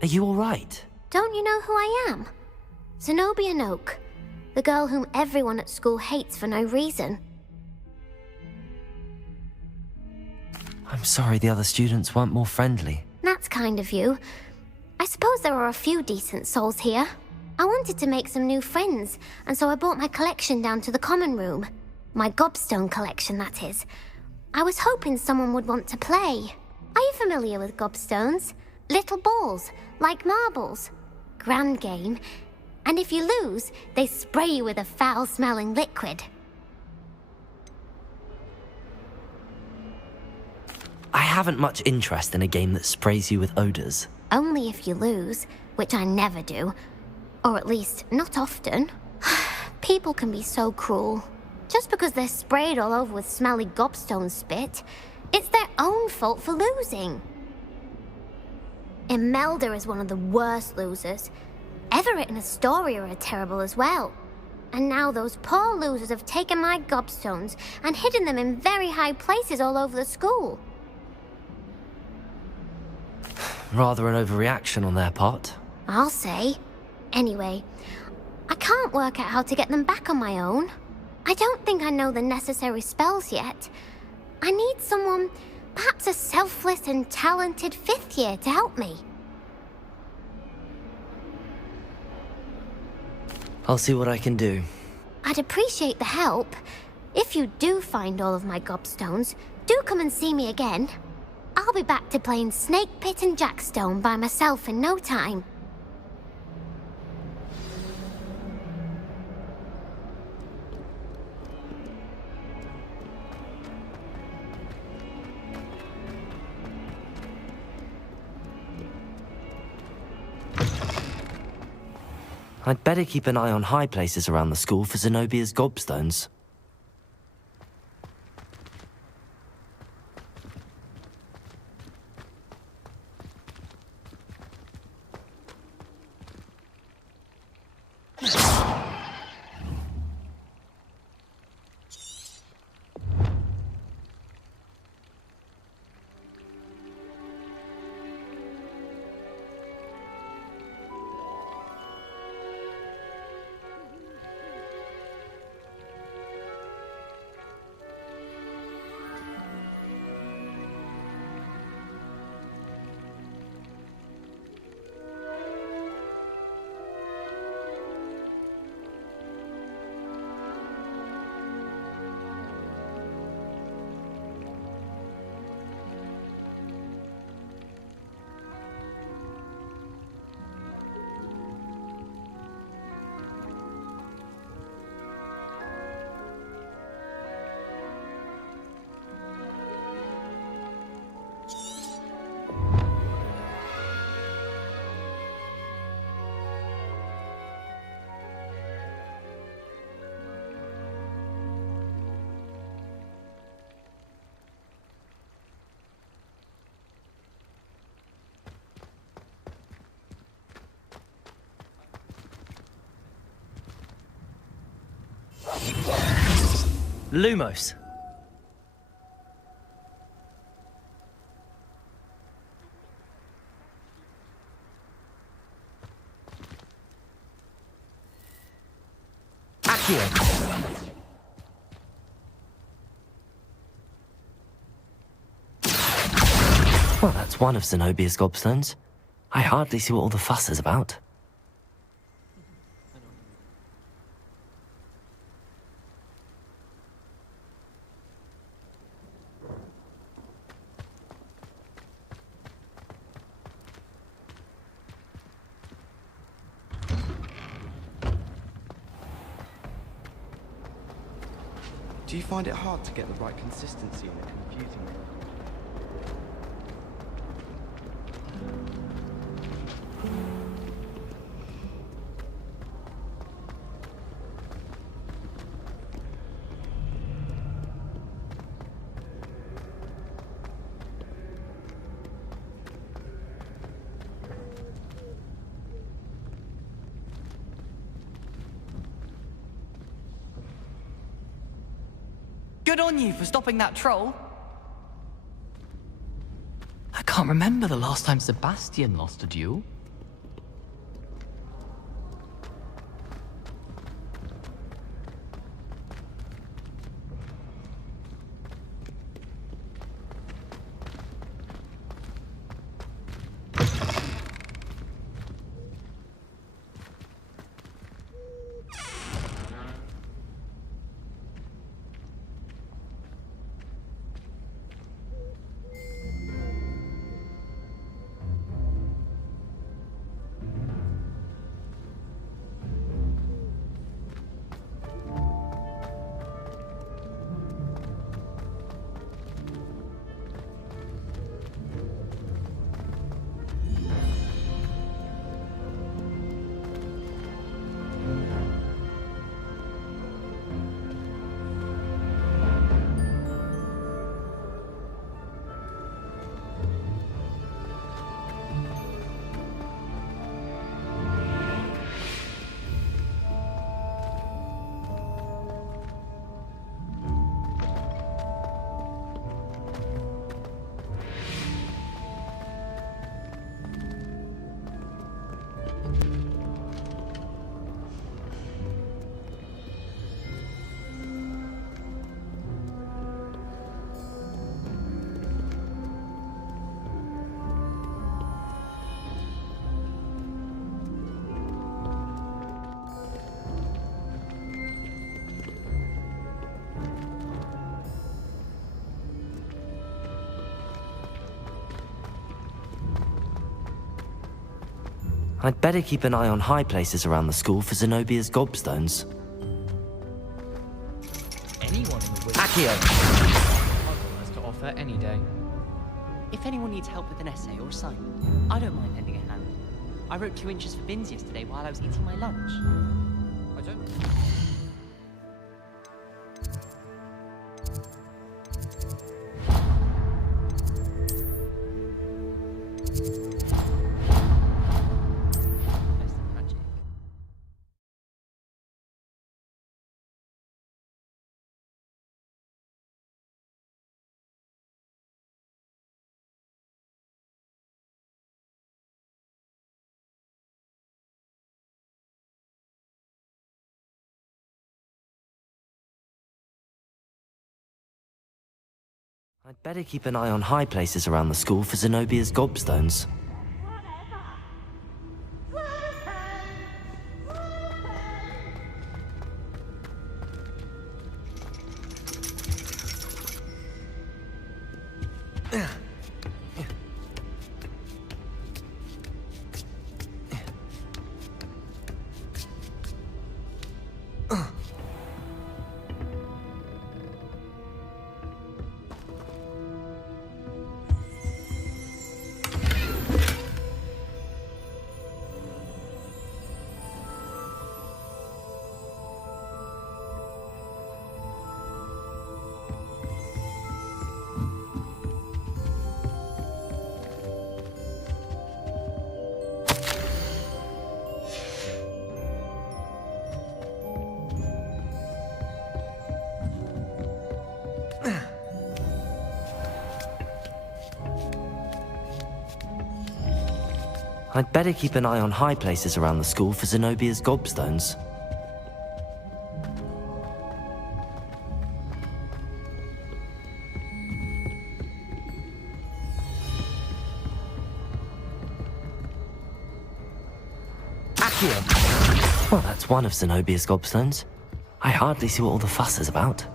Are you alright? Don't you know who I am? Zenobia Noak, the girl whom everyone at school hates for no reason. I'm sorry the other students weren't more friendly. That's kind of you. I suppose there are a few decent souls here. I wanted to make some new friends, and so I brought my collection down to the common room. My gobstone collection, that is. I was hoping someone would want to play. Are you familiar with gobstones? Little balls, like marbles. Grand game. And if you lose, they spray you with a foul-smelling liquid. I haven't much interest in a game that sprays you with odors. Only if you lose, which I never do. Or at least, not often. People can be so cruel. Just because they're sprayed all over with smelly gobstone spit, it's their own fault for losing. Imelda is one of the worst losers. Everett and Astoria are terrible as well. And now those poor losers have taken my gobstones and hidden them in very high places all over the school. Rather an overreaction on their part. I'll say. Anyway, I can't work out how to get them back on my own. I don't think I know the necessary spells yet. I need someone, perhaps a selfless and talented 5th year to help me. I'll see what I can do. I'd appreciate the help. If you do find all of my gobstones, do come and see me again. I'll be back to playing Snake Pit and Jackstone by myself in no time. I'd better keep an eye on high places around the school for Zenobia's gobstones. Lumos. Accio. Well, that's one of Zenobia's gobstones. I hardly see what all the fuss is about. Do you find it hard to get the right consistency in a confusing way? Good on you for stopping that troll. I can't remember the last time Sebastian lost a duel. I'd better keep an eye on high places around the school for Zenobia's gobstones. Anyone in the wizard Accio! has to offer any day. If anyone needs help with an essay or assignment, I don't mind lending a hand. I wrote 2 inches for bins yesterday while I was eating my lunch. I don't. Less than magic. I'd better keep an eye on high places around the school for Zenobia's gobstones. I'd better keep an eye on high places around the school for Zenobia's gobstones. Accio! Well, that's one of Zenobia's gobstones. I hardly see what all the fuss is about.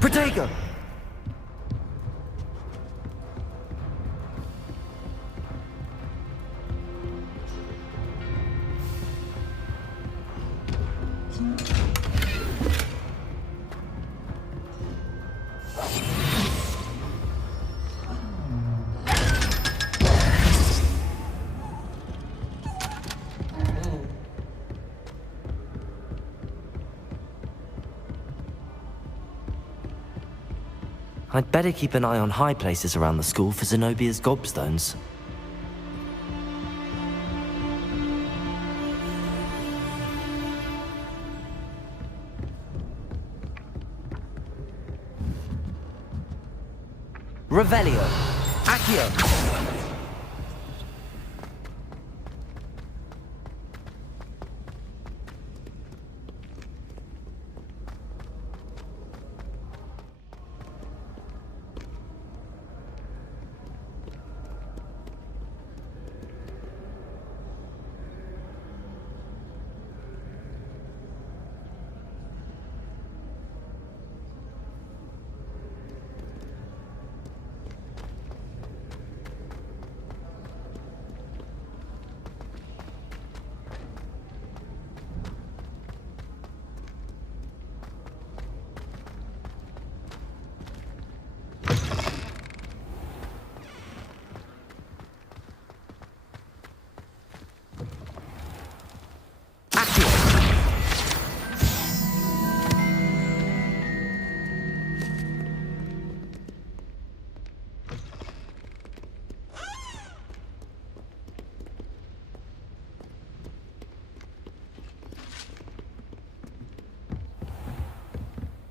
Protego! I'd better keep an eye on high places around the school for Zenobia's gobstones. Revelio! Accio!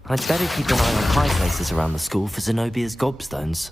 I'd better keep an eye on high places around the school for Zenobia's gobstones.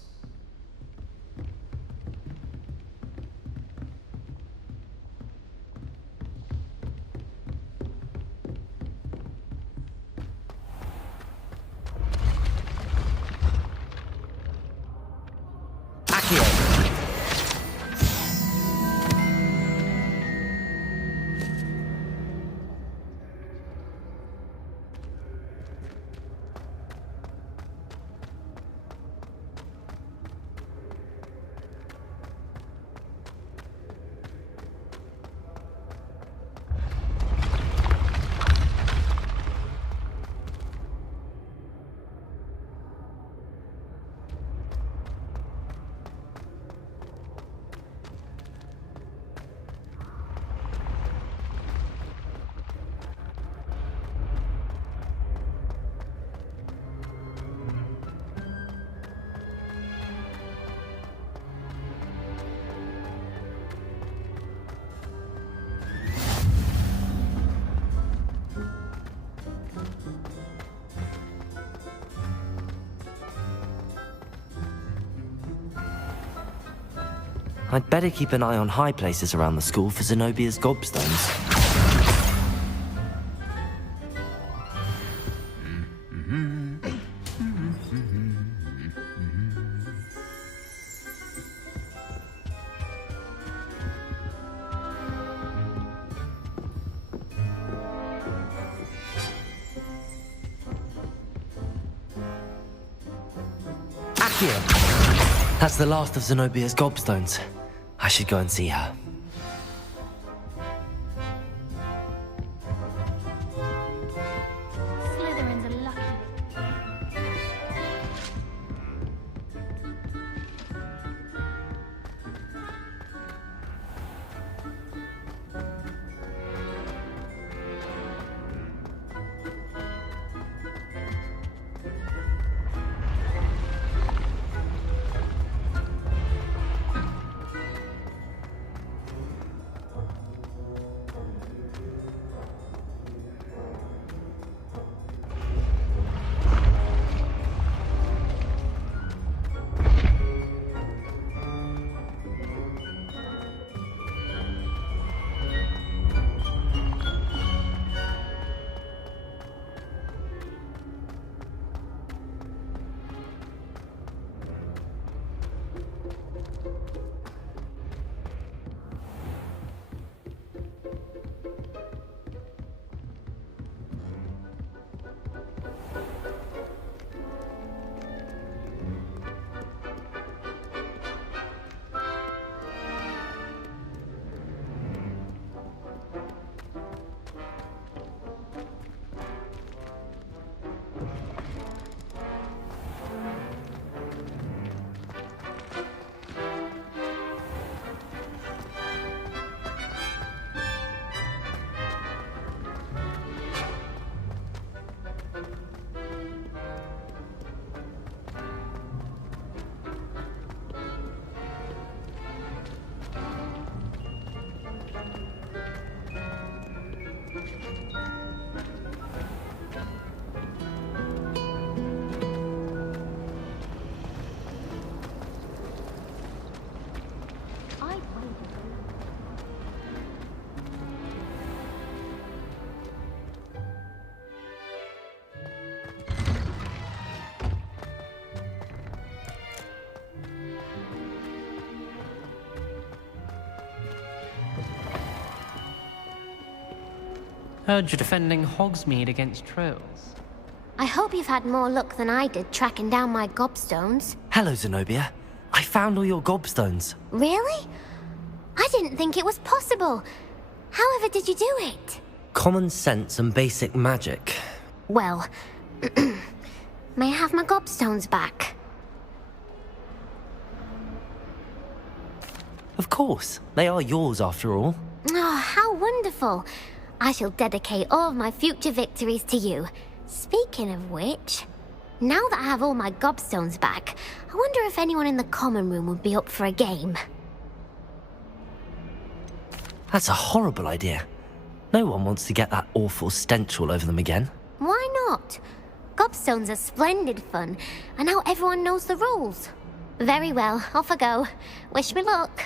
I'd better keep an eye on high places around the school for Zenobia's gobstones. Accio! That's the last of Zenobia's gobstones. I should go and see her. Slytherin's a lucky. Heard you're defending Hogsmeade against trolls. I hope you've had more luck than I did tracking down my gobstones. Hello, Zenobia. I found all your gobstones. Really? I didn't think it was possible. However did you do it? Common sense and basic magic. Well, may I have my gobstones back? Of course. They are yours after all. Oh, how wonderful. I shall dedicate all of my future victories to you. Speaking of which, now that I have all my gobstones back, I wonder if anyone in the common room would be up for a game. That's a horrible idea. No one wants to get that awful stench all over them again. Why not? Gobstones are splendid fun, and now everyone knows the rules. Very well, off I go. Wish me luck.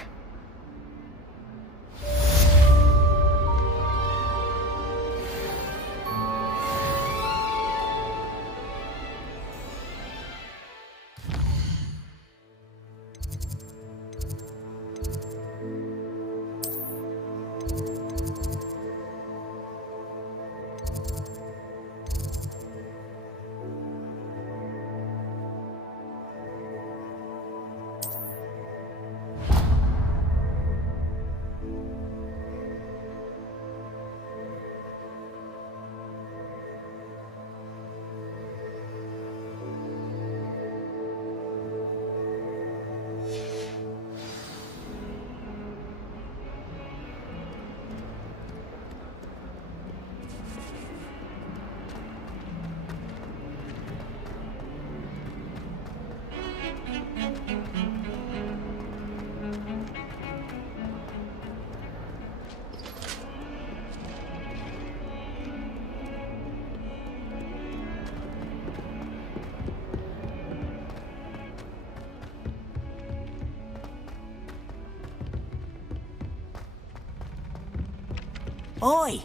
Oi!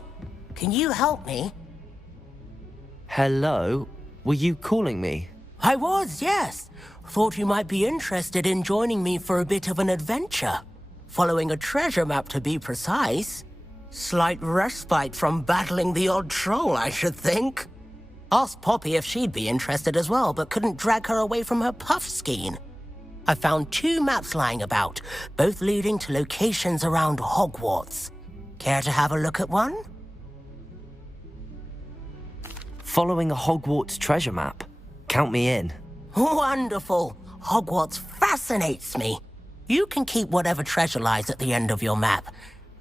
Can you help me? Hello? Were you calling me? I was, yes. Thought you might be interested in joining me for a bit of an adventure. Following a treasure map, to be precise. Slight respite from battling the odd troll, I should think. Asked Poppy if she'd be interested as well, but couldn't drag her away from her puff skein. I found 2 maps lying about, both leading to locations around Hogwarts. Care to have a look at one? Following a Hogwarts treasure map. Count me in. Wonderful. Hogwarts fascinates me. You can keep whatever treasure lies at the end of your map.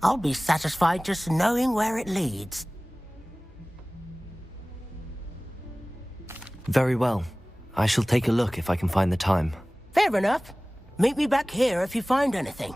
I'll be satisfied just knowing where it leads. Very well. I shall take a look if I can find the time. Fair enough. Meet me back here if you find anything.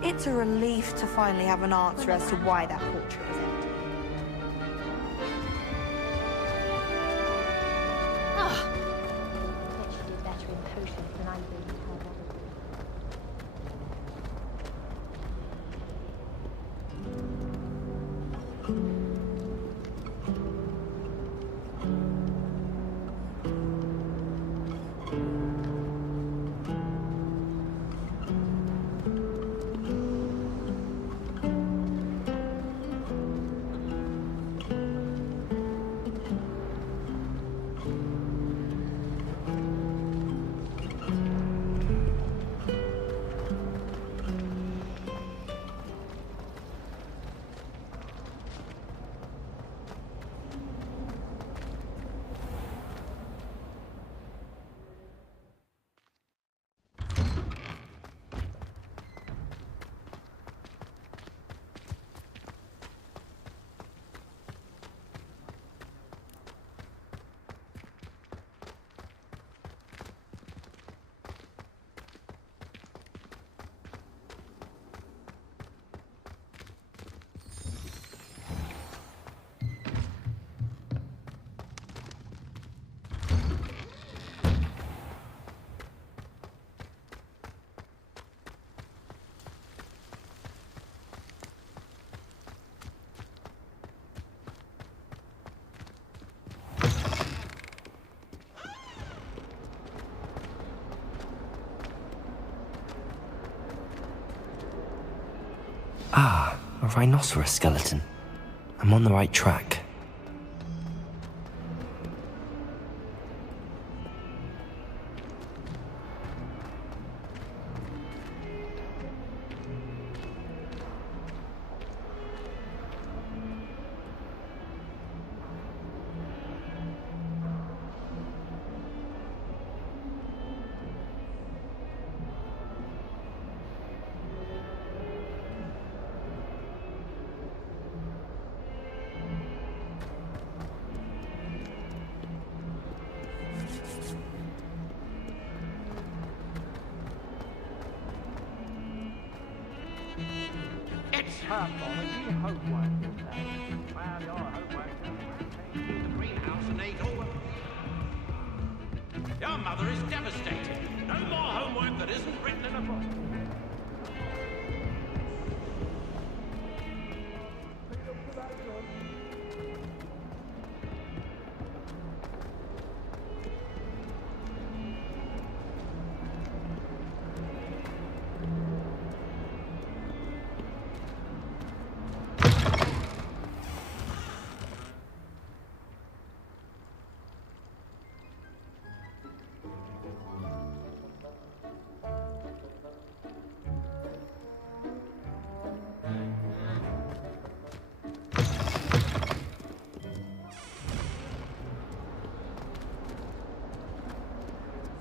It's a relief to finally have an answer as to why that portrait was empty. Bet she did better in potions than I did in Hogwarts. Ah, a rhinoceros skeleton. I'm on the right track. It's herbology homework today. Well, your homework take you to the greenhouse and eat all the... Your mother is devastated. No more homework that isn't written in a book.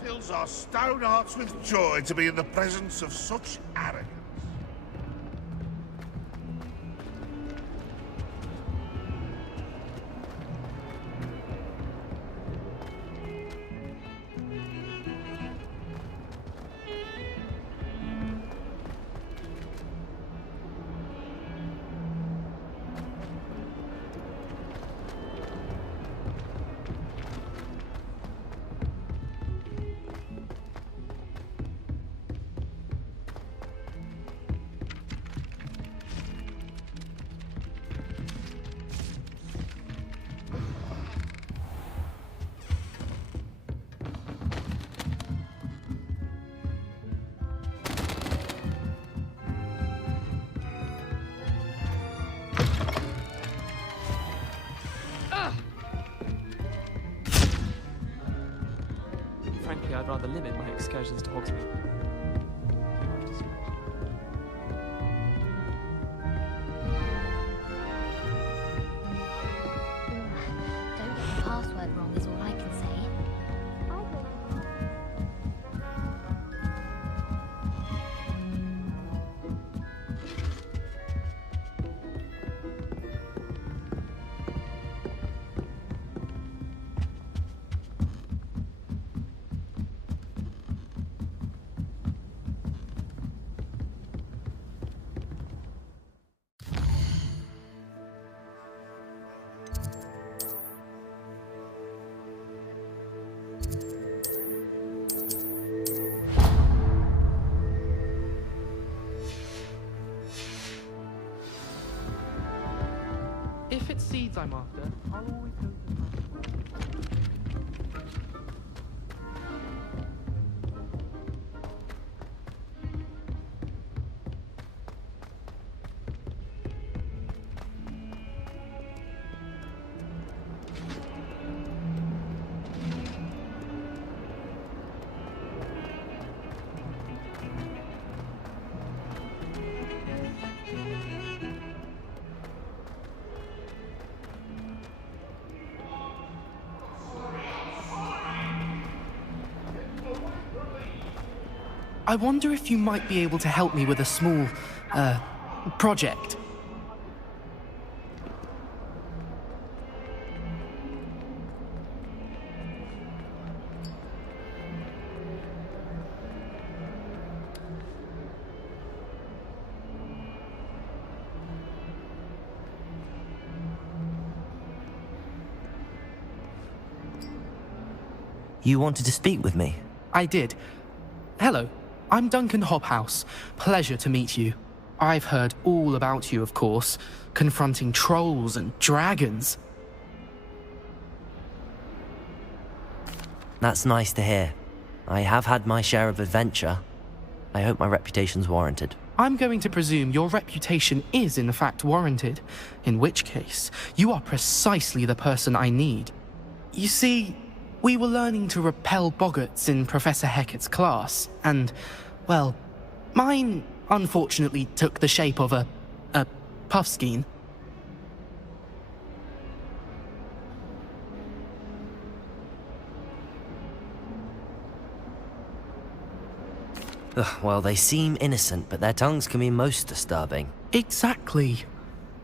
Fills our stone hearts with joy to be in the presence of such arrogance. Frankly, I'd rather limit my excursions to Hogsmeade. Don't get the password wrong is all I can say. If it's seeds I'm after, I'll always go to the I wonder if you might be able to help me with a small, project. You wanted to speak with me? I did. Hello, I'm Duncan Hobhouse. Pleasure to meet you. I've heard all about you, of course, confronting trolls and dragons. That's nice to hear. I have had my share of adventure. I hope my reputation's warranted. I'm going to presume your reputation is in fact warranted, in which case, you are precisely the person I need. You see, we were learning to repel boggarts in Professor Hecat's class, and, well, mine unfortunately took the shape of a puffskein. Ugh, well, they seem innocent, but their tongues can be most disturbing. Exactly.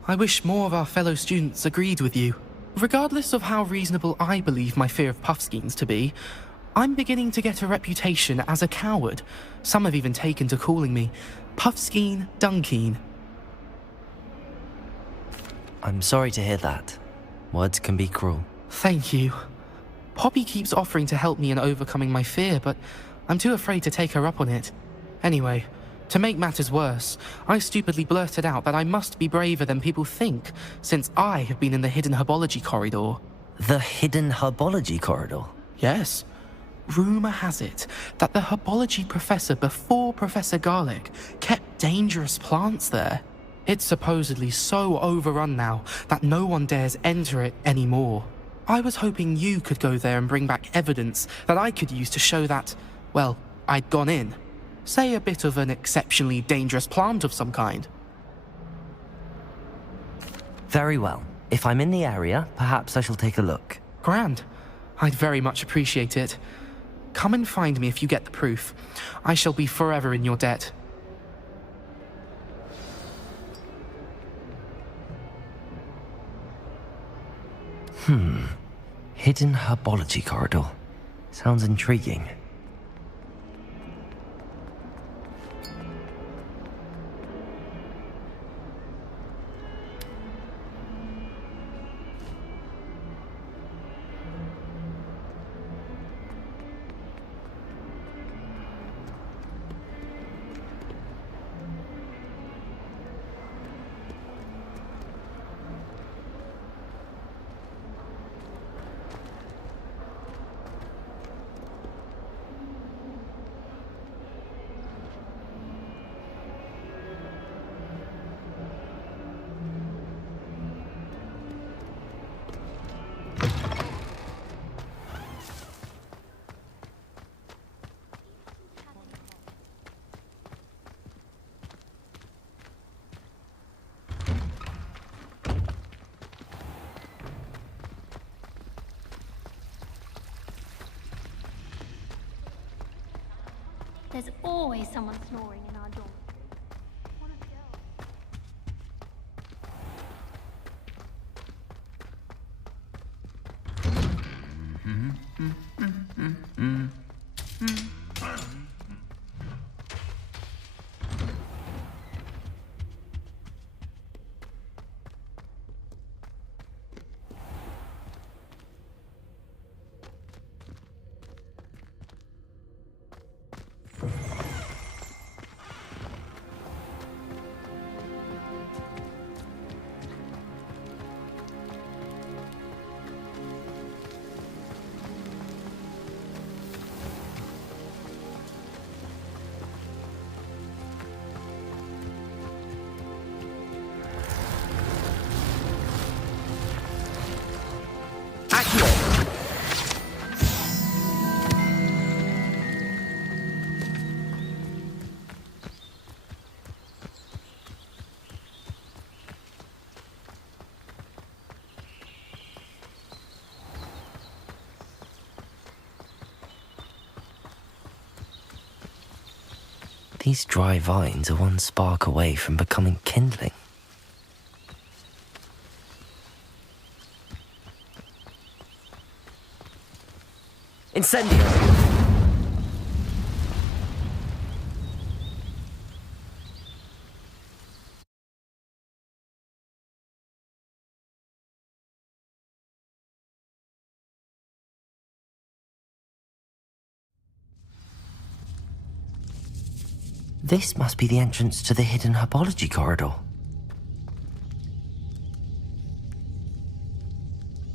I wish more of our fellow students agreed with you. Regardless of how reasonable I believe my fear of puffskeins to be, I'm beginning to get a reputation as a coward. Some have even taken to calling me Puffskeen Dunkeen. I'm sorry to hear that. Words can be cruel. Thank you. Poppy keeps offering to help me in overcoming my fear, but I'm too afraid to take her up on it. Anyway, to make matters worse, I stupidly blurted out that I must be braver than people think, since I have been in the hidden herbology corridor. The hidden herbology corridor? Yes. Rumour has it that the herbology professor before Professor Garlic kept dangerous plants there. It's supposedly so overrun now that no one dares enter it anymore. I was hoping you could go there and bring back evidence that I could use to show that, well, I'd gone in. Say a bit of an exceptionally dangerous plant of some kind. Very well. If I'm in the area, perhaps I shall take a look. Grand. I'd very much appreciate it. Come and find me if you get the proof. I shall be forever in your debt. Hidden herbology corridor. Sounds intriguing. There's always someone snoring in our dorm. These dry vines are one spark away from becoming kindling. Incendio! This must be the entrance to the hidden herbology corridor.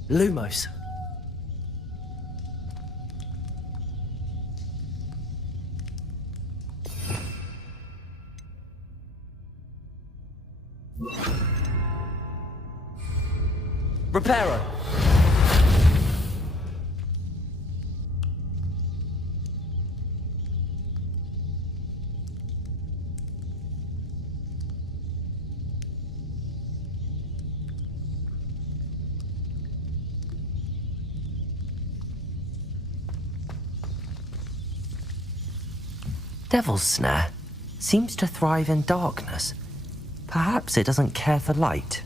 Lumos. Reparo! Devil's Snare seems to thrive in darkness. Perhaps it doesn't care for light.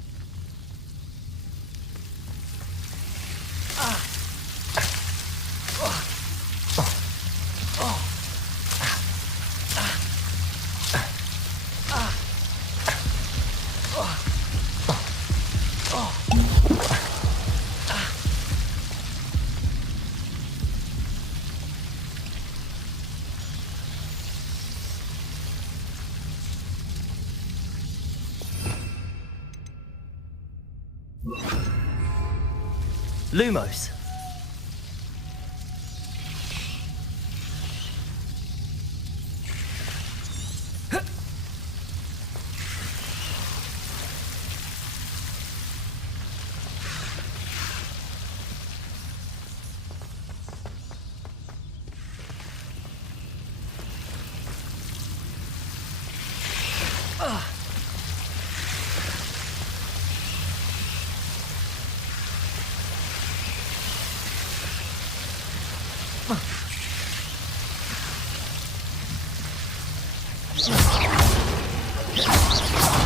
Lumos.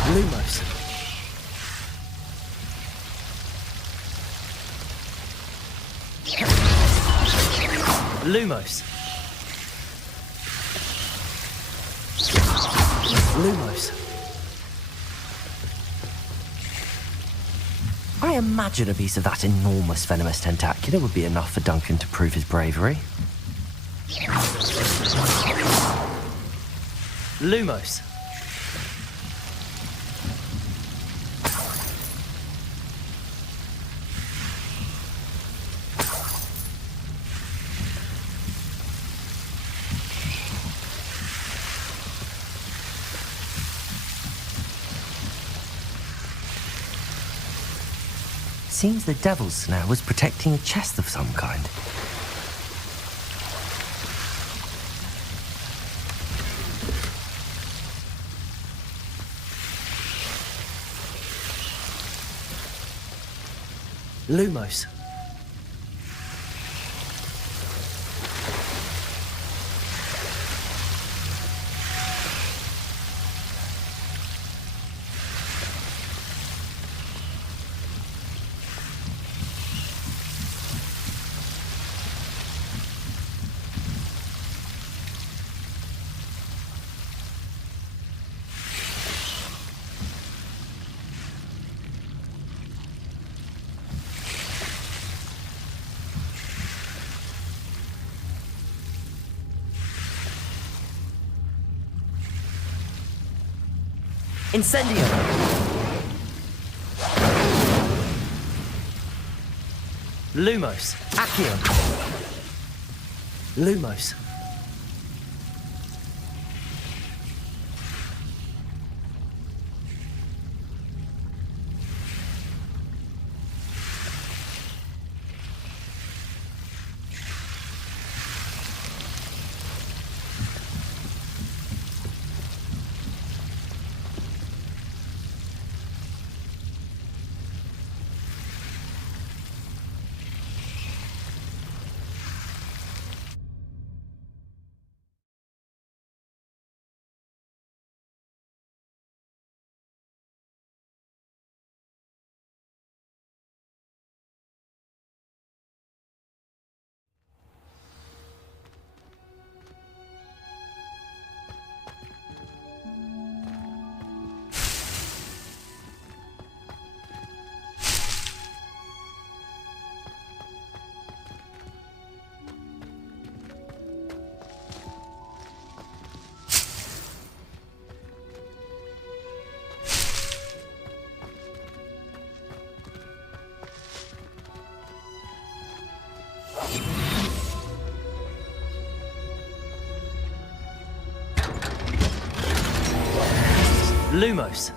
Lumos. Lumos. Lumos. I imagine a piece of that enormous venomous tentacula would be enough for Duncan to prove his bravery. Lumos. Seems the Devil's Snare was protecting a chest of some kind. Lumos. Incendio! Lumos. Accio. Lumos. Lumos.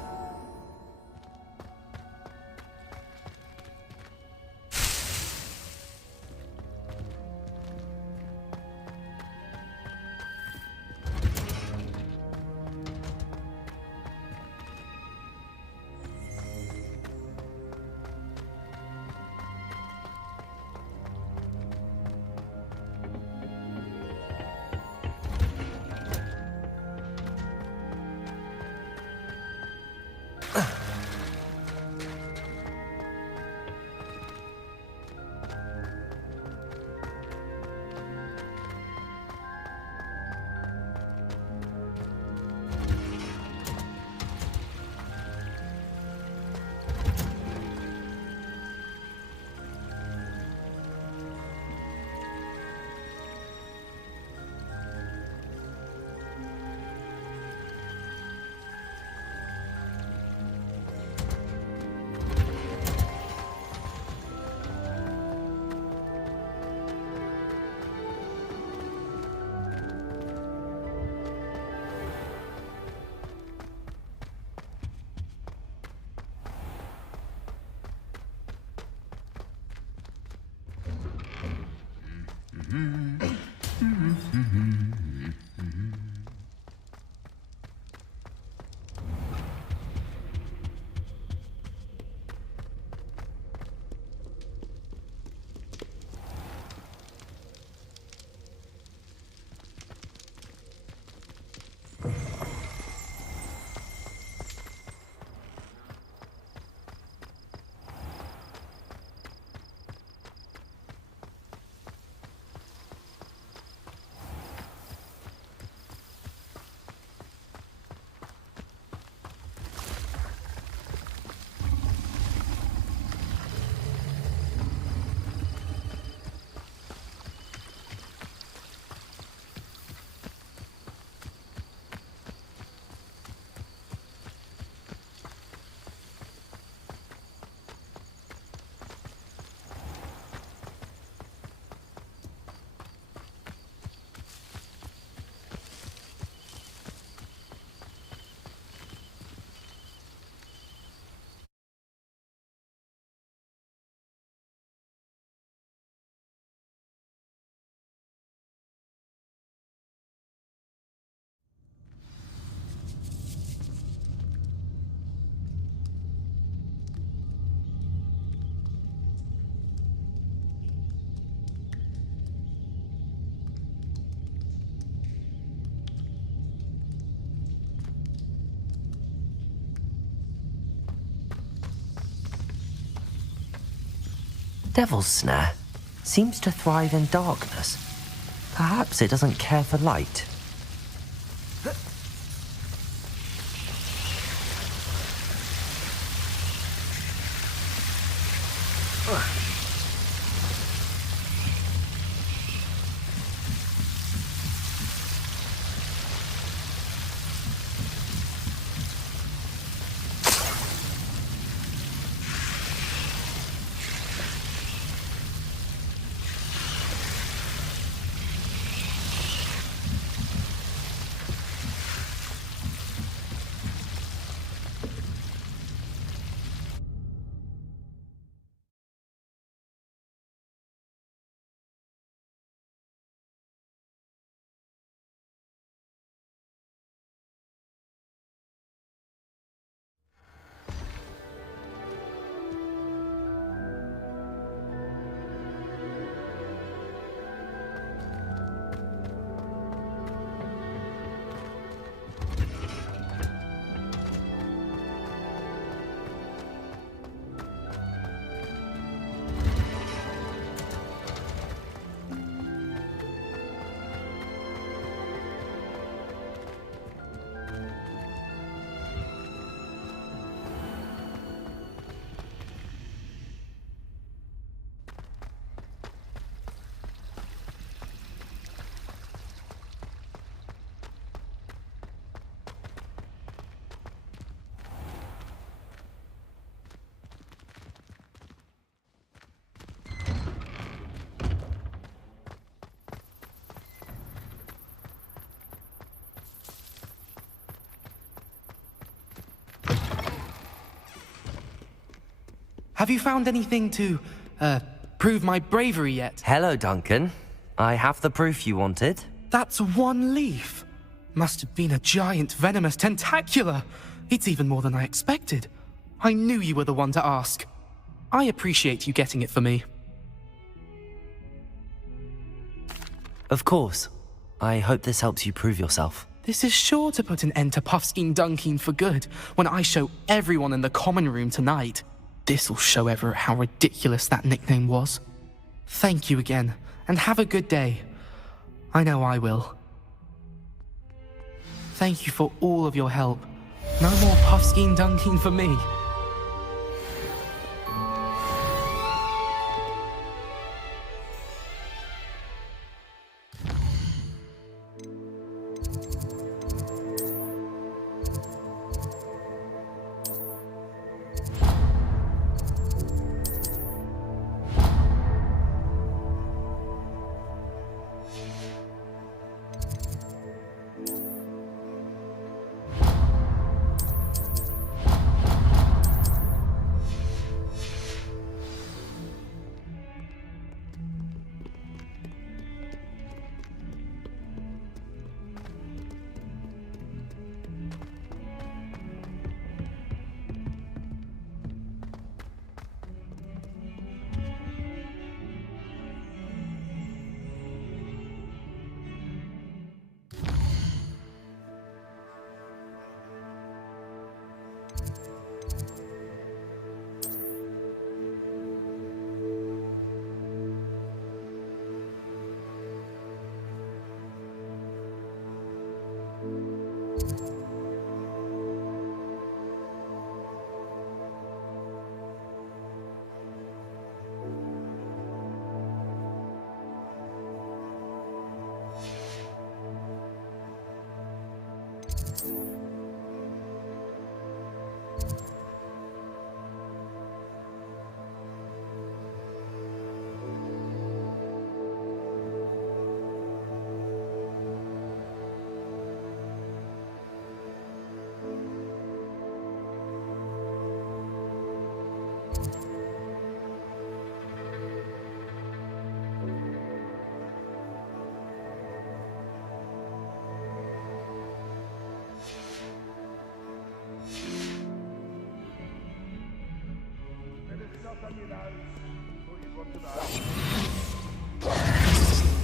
devil's snare seems to thrive in darkness. Perhaps it doesn't care for light. Have you found anything to, prove my bravery yet? Hello, Duncan. I have the proof you wanted. That's one leaf. Must have been a giant venomous tentacula. It's even more than I expected. I knew you were the one to ask. I appreciate you getting it for me. Of course. I hope this helps you prove yourself. This is sure to put an end to Puffskein Dunkeen for good when I show everyone in the common room tonight. This'll show Everett how ridiculous that nickname was. Thank you again, and have a good day. I know I will. Thank you for all of your help. No more Puffskein Dunkeen for me.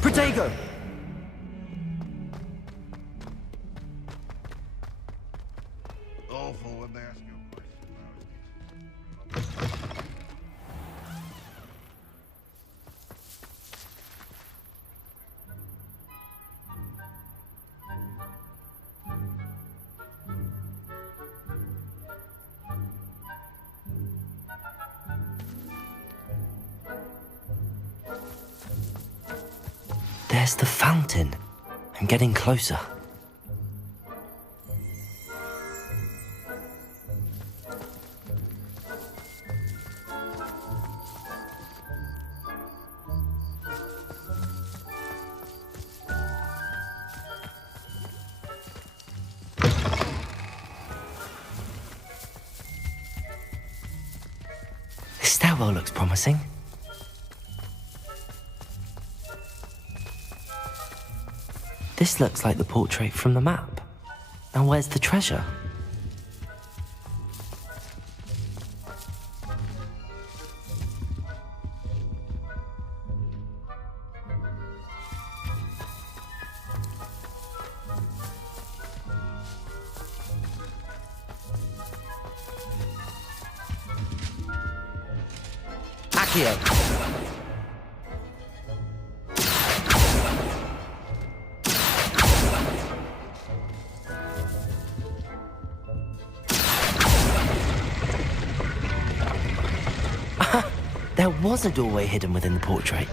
Protego! Awful when they ask you a question. There's the fountain. I'm getting closer. This stairwell looks promising. This looks like the portrait from the map. Now where's the treasure? Accio! There was a doorway hidden within the portrait.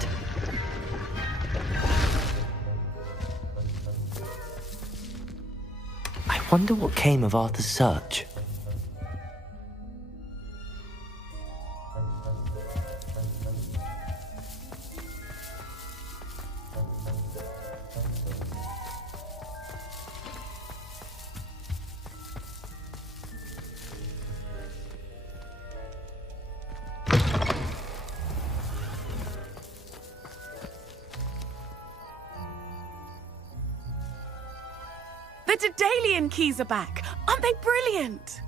I wonder what came of Arthur's search. The Daedalian keys are back! Aren't they brilliant?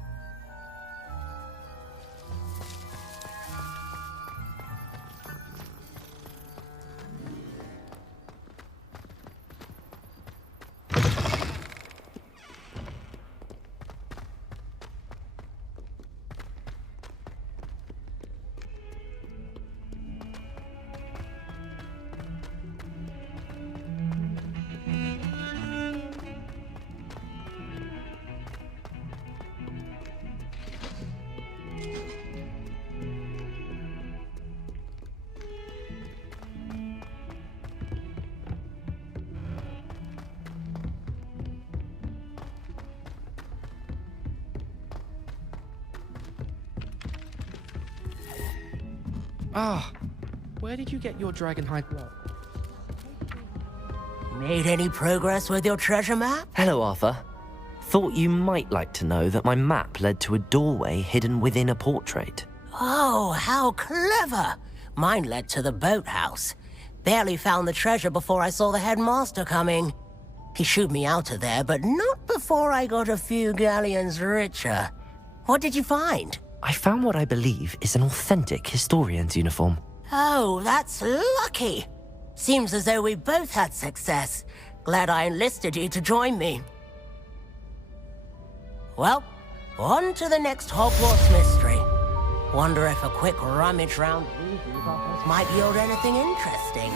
Ah, where did you get your dragonhide block? Made any progress with your treasure map? Hello, Arthur. Thought you might like to know that my map led to a doorway hidden within a portrait. Oh, how clever! Mine led to the boathouse. Barely found the treasure before I saw the headmaster coming. He shooed me out of there, but not before I got a few galleons richer. What did you find? I found what I believe is an authentic historian's uniform. Oh, that's lucky. Seems as though we both had success. Glad I enlisted you to join me. Well, on to the next Hogwarts mystery. Wonder if a quick rummage round Weasley's office might yield anything interesting.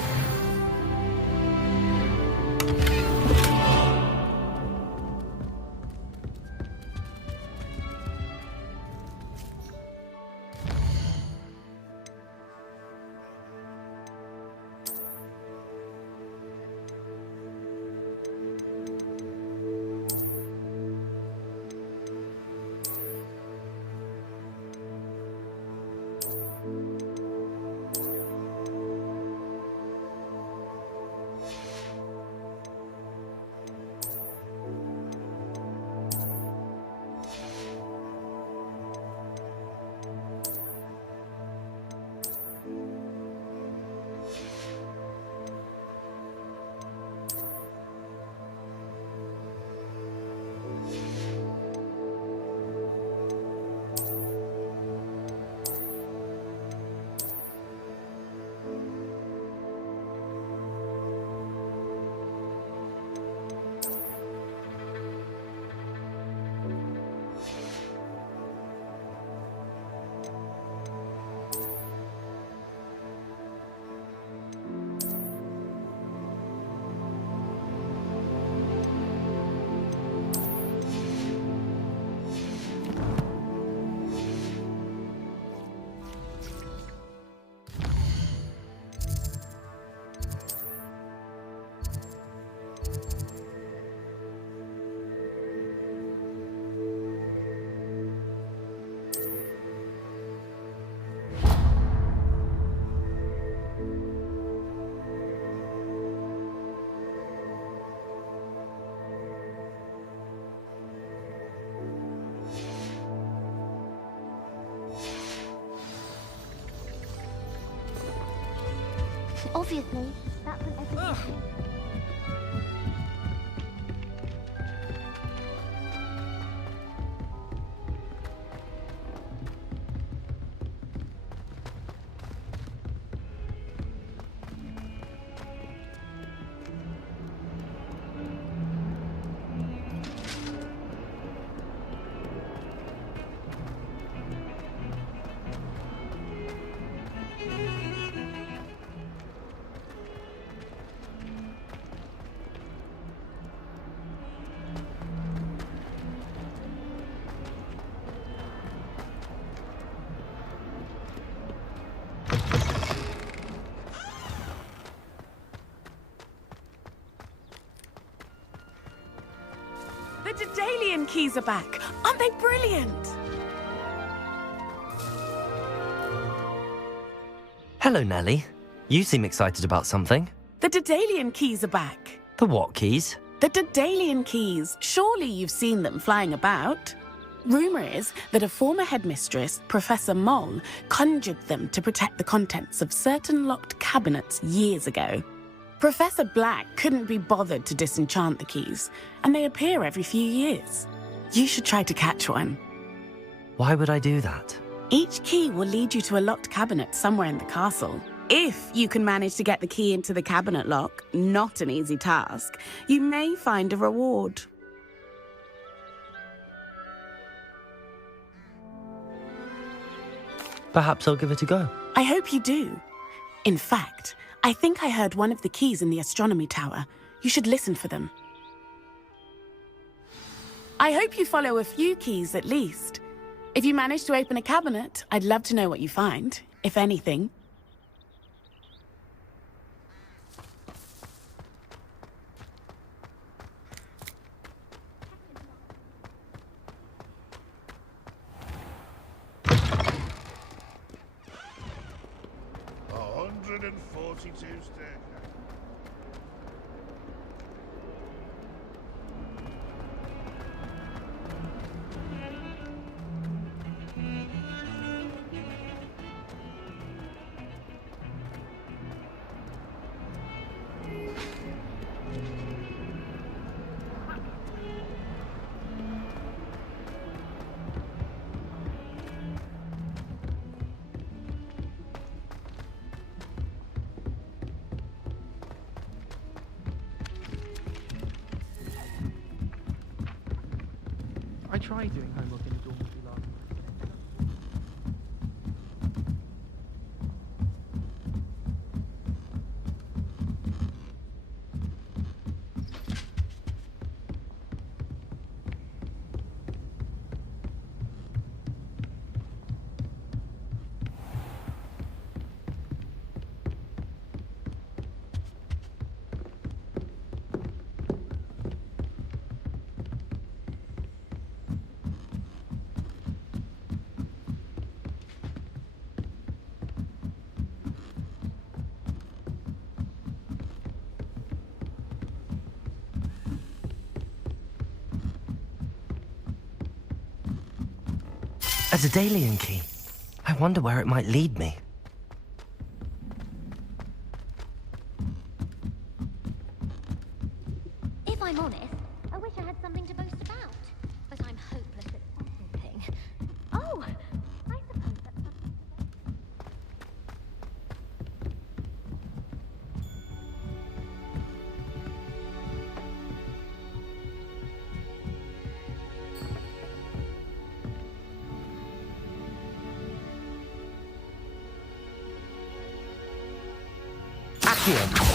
Obviously, that's when everything... The Daedalian keys are back. Aren't they brilliant? Hello, Nellie. You seem excited about something. The Daedalian keys are back. The what keys? The Daedalian keys. Surely you've seen them flying about. Rumour is that a former headmistress, Professor Moll, conjured them to protect the contents of certain locked cabinets years ago. Professor Black couldn't be bothered to disenchant the keys, and they appear every few years. You should try to catch one. Why would I do that? Each key will lead you to a locked cabinet somewhere in the castle. If you can manage to get the key into the cabinet lock, not an easy task, you may find a reward. Perhaps I'll give it a go. I hope you do. In fact, I think I heard one of the keys in the astronomy tower. You should listen for them. I hope you follow a few keys at least. If you manage to open a cabinet, I'd love to know what you find, if anything. A 142 staircase. I tried doing homework in the dormitory last night. A Daedalian key. I wonder where it might lead me. If I'm honest, I wish I had something to boast about. But I'm hopeless at everything. Oh, I suppose that's something... Accio!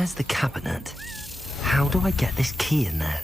There's the cabinet. How do I get this key in there?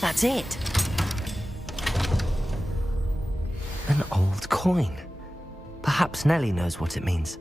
That's it. An old coin. Perhaps Nellie knows what it means.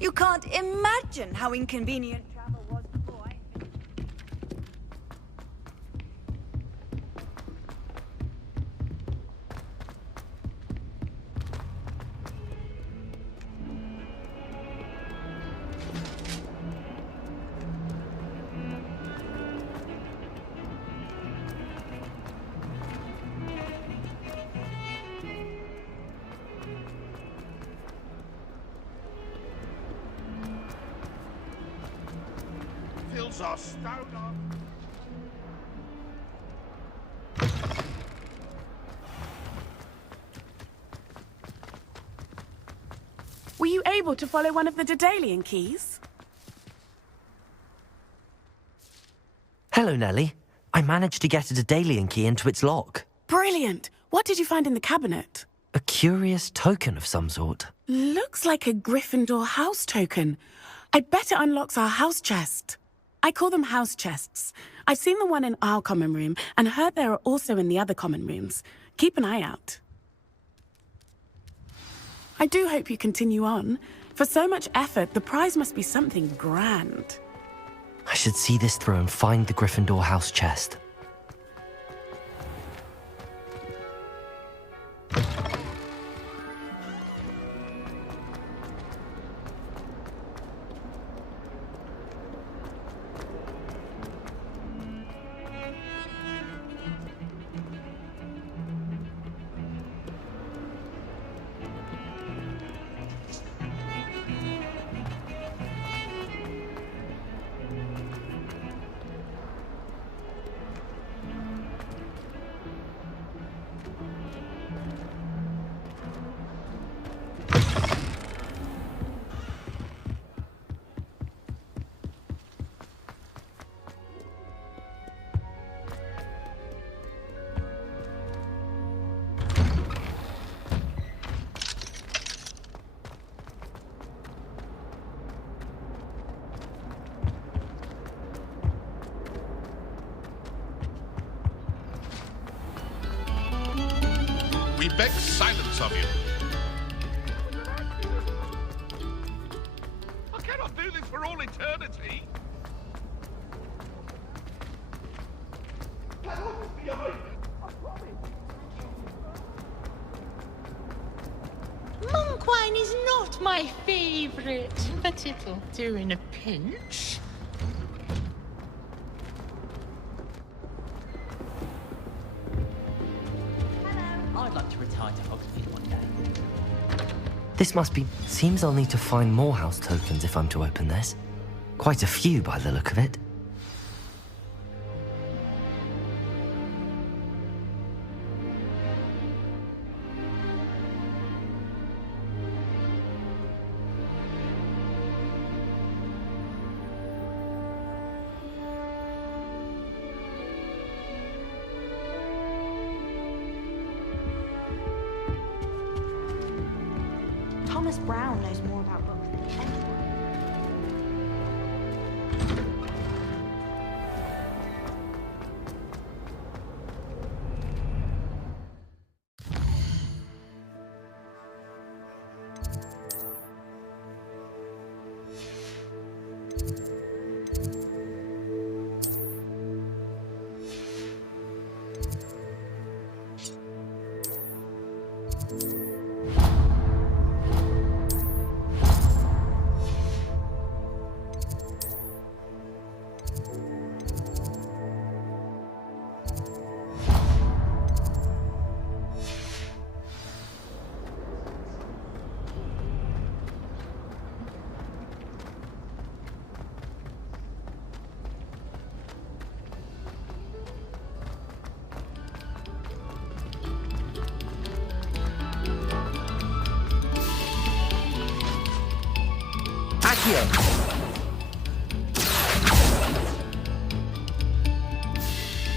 You can't imagine how inconvenient travel was before I... Hills are stone on. Were you able to follow one of the Daedalian keys? Hello, Nellie. I managed to get a Daedalian key into its lock. Brilliant! What did you find in the cabinet? A curious token of some sort. Looks like a Gryffindor house token. I bet it unlocks our house chest. I call them house chests. I've seen the one in our common room and heard there are also in the other common rooms. Keep an eye out. I do hope you continue on. For so much effort, the prize must be something grand. I should see this through and find the Gryffindor house chest. We beg silence of you. I cannot do this for all eternity. Monk wine is not my favorite, but it'll do in a pinch. I'd like to retire to Hogsmeade one day. This seems I'll need to find more house tokens if I'm to open this. Quite a few by the look of it. Thomas Brown knows more about books than anyone.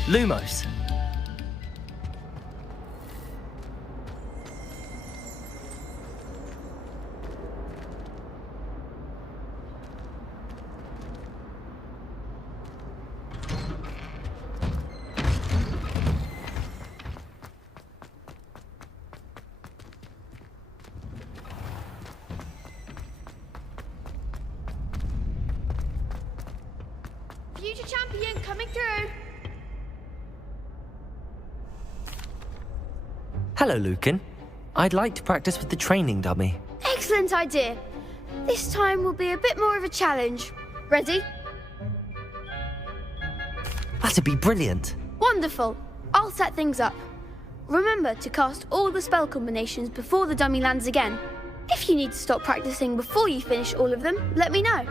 Lumos. Future champion coming through. Hello, Lucan. I'd like to practice with the training dummy. Excellent idea. This time will be a bit more of a challenge. Ready? That'd be brilliant. Wonderful. I'll set things up. Remember to cast all the spell combinations before the dummy lands again. If you need to stop practicing before you finish all of them, let me know.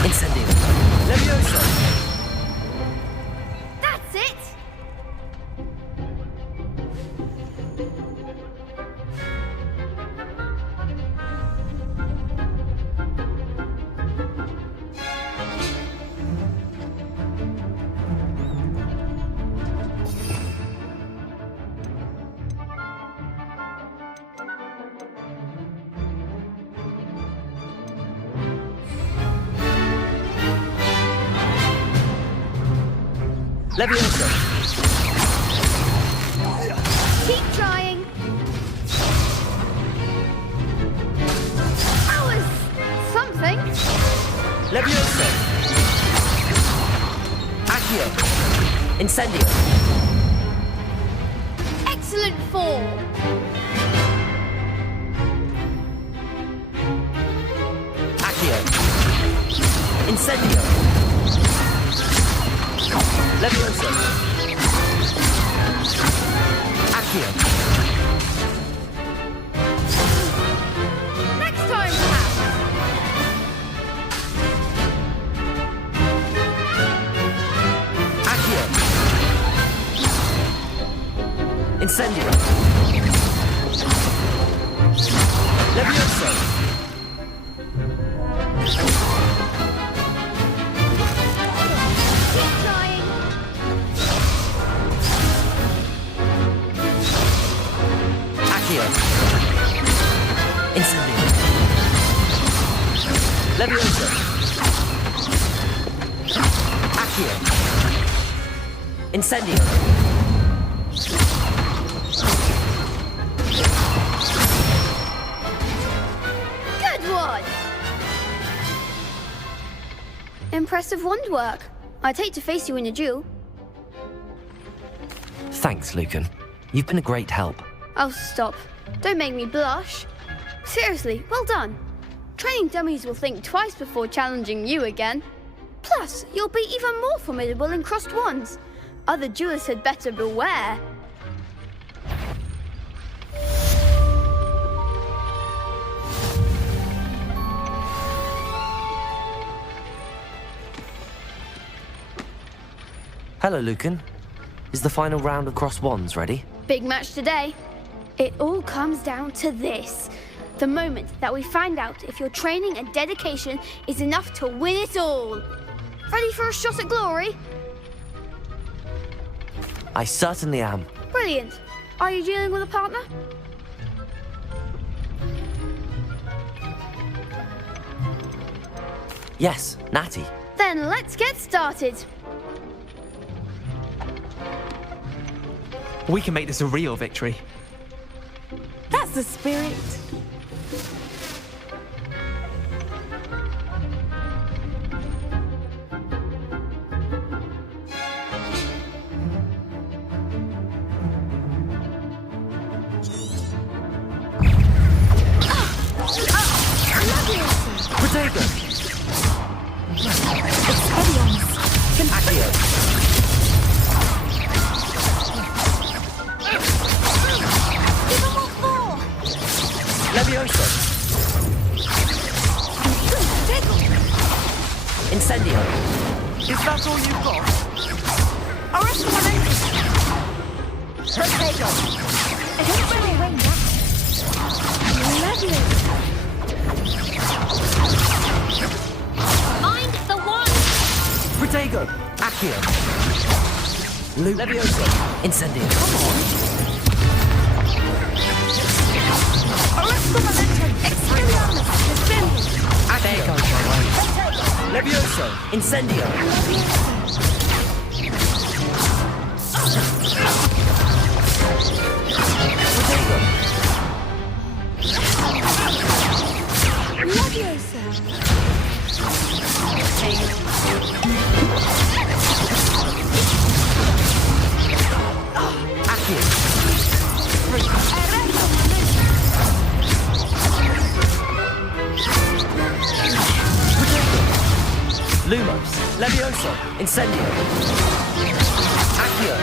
Incendio. Levioso. That's it! Levioso. Keep trying. That was something. Levioso. Accio. Incendio. Excellent fall. Accio. Incendio. Levioso. Accio. Next time, perhaps. Accio. Incendio. Levioso. Keep trying. Accio. Incendio. Levioso. Accio. Incendio. Good one. Impressive wand work. I'd hate to face you in a duel. Thanks, Lucan. You've been a great help. Oh, stop. Don't make me blush. Seriously, well done. Training dummies will think twice before challenging you again. Plus, you'll be even more formidable in crossed wands. Other duelists had better beware. Hello, Lucan. Is the final round of cross wands ready? Big match today. It all comes down to this. The moment that we find out if your training and dedication is enough to win it all. Ready for a shot at glory? I certainly am. Brilliant. Are you dealing with a partner? Yes, Natty. Then let's get started. We can make this a real victory. That's the spirit. Potato! Accio! Levioso! Incendio! Is that all you've got? Arresto Potato! I don't really win that. Lovely. Mind the one! Protego! Accio! Levioso! Incendio! Come on! Arresto Expelliarmus! There goes my way. Levioso! Incendio! Protego! Leviosa! Accio! Lumos, Levioso, Incendio, Accio,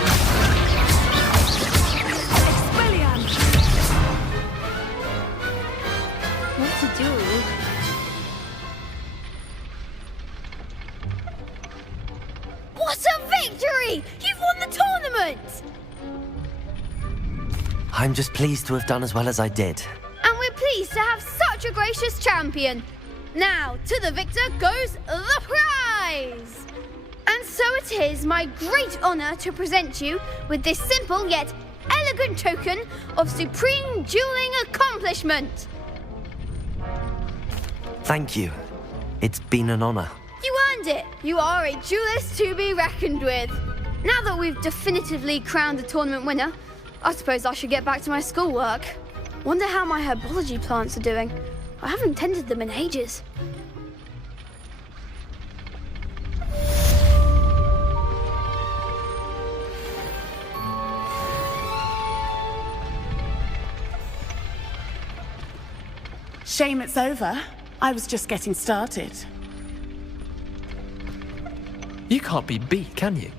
Expelliarmus! What to do? What a victory! You've won the tournament! I'm just pleased to have done as well as I did. And we're pleased to have such a gracious champion. Now, to the victor goes the prize! And so it is my great honour to present you with this simple yet elegant token of supreme dueling accomplishment. Thank you. It's been an honor. You earned it. You are a duelist to be reckoned with. Now that we've definitively crowned the tournament winner, I suppose I should get back to my schoolwork. Wonder how my herbology plants are doing. I haven't tended them in ages. Shame it's over. I was just getting started. You can't be beat, can you?